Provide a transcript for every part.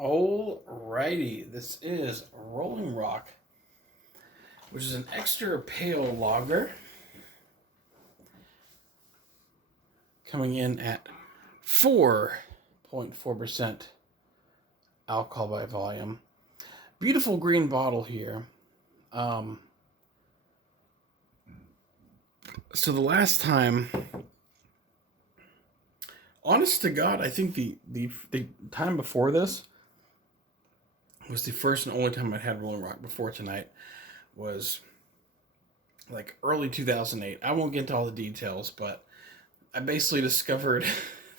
Alrighty, this is Rolling Rock, which is an extra pale lager, coming in at 4.4% alcohol by volume. Beautiful green bottle here. So the last time, honest to God, I think the time before this was the first and only time I'd had Rolling Rock before tonight. Was like early 2008. I won't get into all the details, but I basically discovered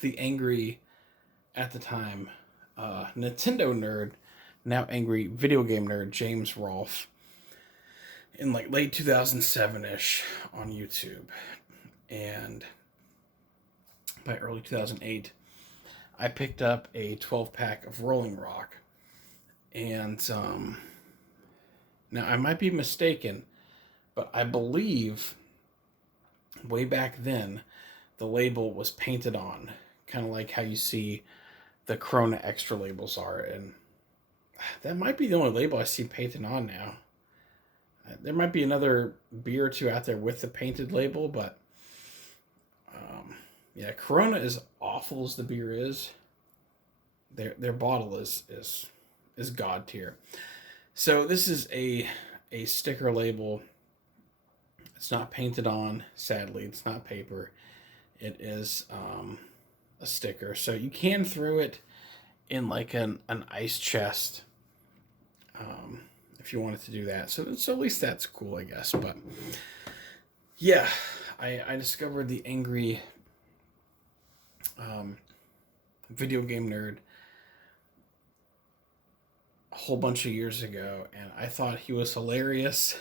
the angry, at the time, Nintendo nerd, now angry video game nerd, James Rolfe, in like late 2007-ish on YouTube. And by early 2008, I picked up a 12-pack of Rolling Rock. And now I might be mistaken, but I believe way back then the label was painted on, kind of like how you see the Corona Extra labels are. And that might be the only label I see painted on now. There might be another beer or two out there with the painted label, but yeah, Corona, as awful as the beer is, their bottle is god tier. So this is a sticker label. It's not painted on, sadly. It's not paper. It is a sticker. So you can throw it in like an ice chest if you wanted to do that. So at least that's cool, I guess. But yeah, I discovered the angry video game nerd a whole bunch of years ago, and I thought he was hilarious.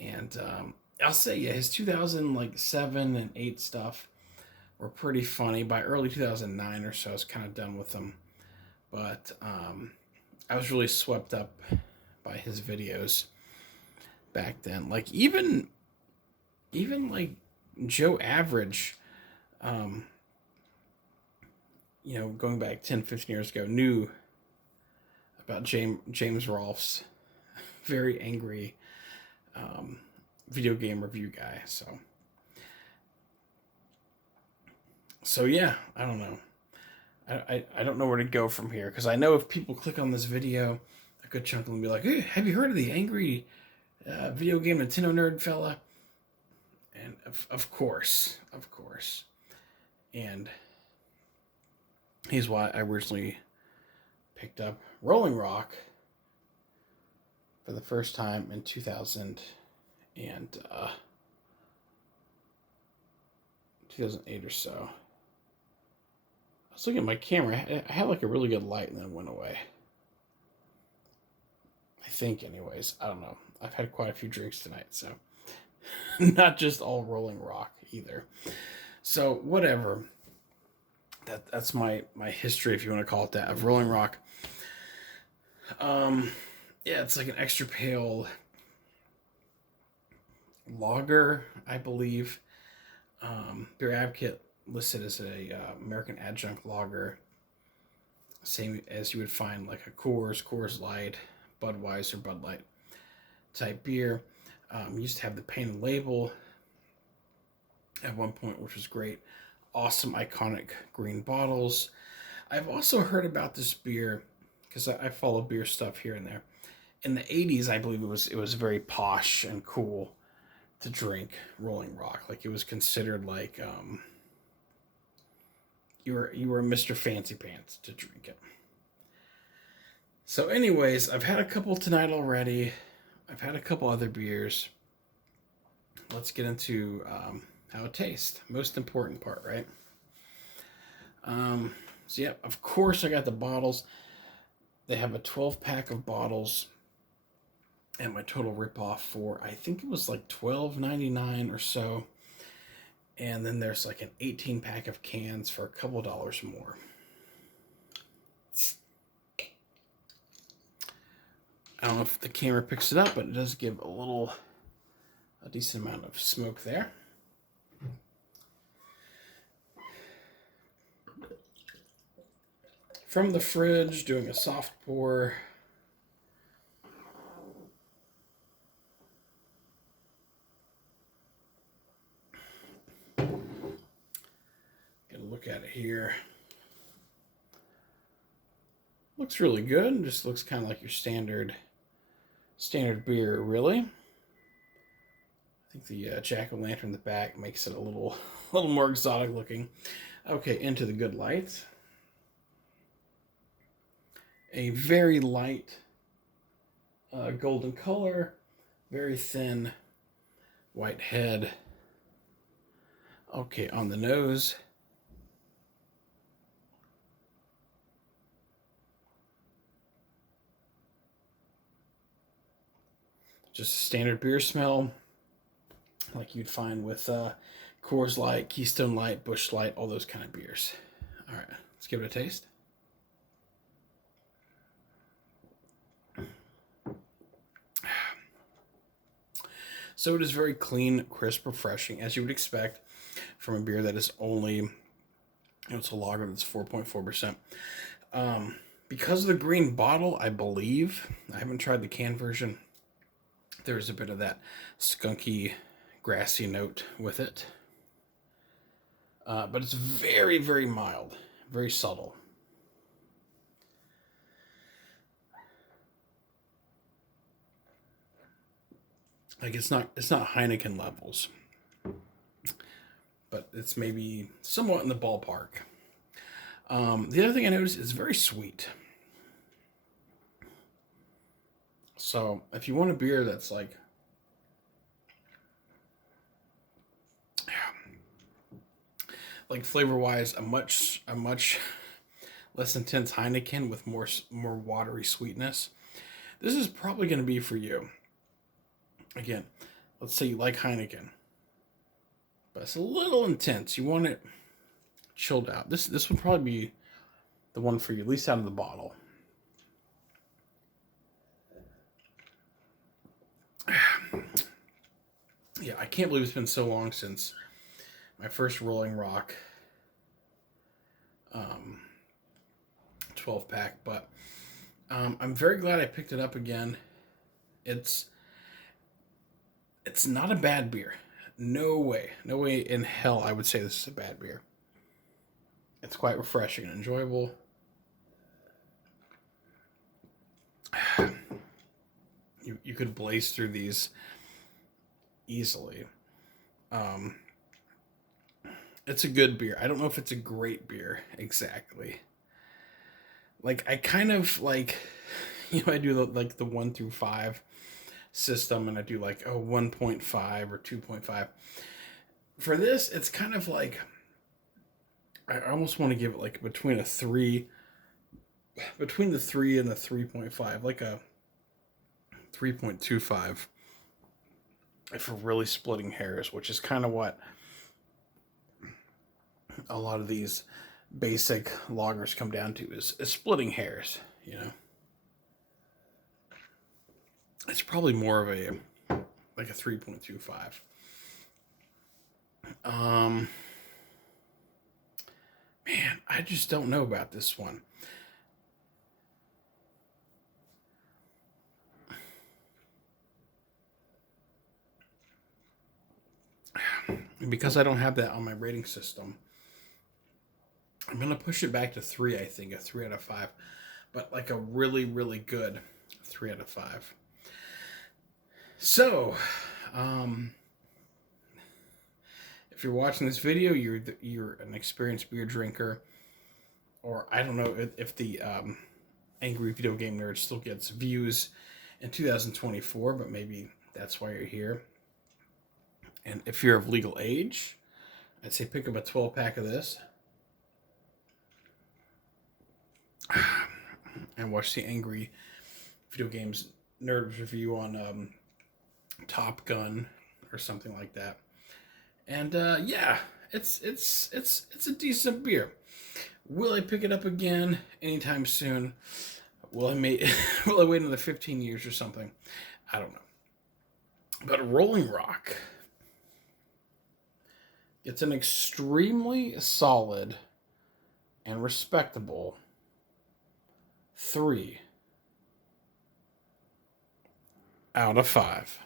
And I'll say, yeah, his 2007 and 8 stuff were pretty funny. By early 2009 or so, I was kind of done with them. But I was really swept up by his videos back then. Like even like Joe Average, going back 10, 15 years ago, knew about James Rolfe's very angry video game review guy. So yeah, I don't know. I don't know where to go from here, because I know if people click on this video, a good chunk of them will be like, hey, have you heard of the angry video game Nintendo nerd fella? And of course. And here's why I originally picked up Rolling Rock for the first time in 2008 or so. I was looking at my camera. I had like a really good light, and then it went away. I think, anyways. I don't know. I've had quite a few drinks tonight, so not just all Rolling Rock either. So whatever. That's my history, if you want to call it that, of Rolling Rock. Yeah, it's like an extra pale lager, I believe. Beer Advocate listed as a American adjunct lager, same as you would find like a Coors Light, Budweiser, Bud Light type beer. Used to have the painted label at one point, which was great. Awesome, iconic green bottles. I've also heard about this beer because I follow beer stuff here and there. In the 80s, I believe it was very posh and cool to drink Rolling Rock. Like, it was considered like you were Mr. Fancy Pants to drink it. So anyways, I've had a couple tonight already. I've had a couple other beers. Let's get into how it tastes. Most important part, right? So yeah, of course I got the bottles. They have a 12-pack of bottles, and my total ripoff for, I think it was like $12.99 or so. And then there's like an 18-pack of cans for a couple dollars more. I don't know if the camera picks it up, but it does give a decent amount of smoke there. from the fridge, doing a soft pour. Get a look at it here. Looks really good. Just looks kind of like your standard beer, really. I think the jack-o'-lantern in the back makes it a little more exotic looking. Okay, into the good light. A very light golden color, very thin white head. Okay, on the nose. Just a standard beer smell, like you'd find with Coors Light, Keystone Light, Busch Light, all those kind of beers. All right, let's give it a taste. So it is very clean, crisp, refreshing, as you would expect from a beer that is only, it's a lager that's 4.4%. Because of the green bottle, I believe, I haven't tried the can version, there's a bit of that skunky, grassy note with it. But it's very, very mild, very subtle. Like it's not Heineken levels, but it's maybe somewhat in the ballpark. The other thing I noticed is very sweet. So if you want a beer that's like flavor wise, a much less intense Heineken with more watery sweetness, this is probably going to be for you. Again, let's say you like Heineken, but it's a little intense. You want it chilled out. This would probably be the one for you, at least out of the bottle. Yeah, I can't believe it's been so long since my first Rolling Rock 12 pack, but I'm very glad I picked it up again. It's not a bad beer. No way in hell I would say this is a bad beer. It's quite refreshing and enjoyable. You could blaze through these easily. It's a good beer. I don't know if it's a great beer exactly. Like I kind of like, I do the 1 through 5 system, and I do like 1.5 or 2.5. For this, it's kind of like I almost want to give it like between the 3 and the 3.5, like a 3.25. If we're really splitting hairs, which is kind of what a lot of these basic lagers come down to, is splitting hairs, It's probably more of a 3.25. Man, I just don't know about this one. Because I don't have that on my rating system, I'm going to push it back to 3, I think, a 3 out of 5. But like a really, really good 3 out of 5. So, if you're watching this video, you're an experienced beer drinker, or I don't know if the Angry Video Game Nerd still gets views in 2024, but maybe that's why you're here. And if you're of legal age, I'd say pick up a 12-pack of this and watch the Angry Video Games Nerd review on Top Gun or something like that. And yeah, it's a decent beer. Will I pick it up again anytime soon? Will I wait another 15 years or something? I don't know. But Rolling Rock, it's an extremely solid and respectable 3 out of 5.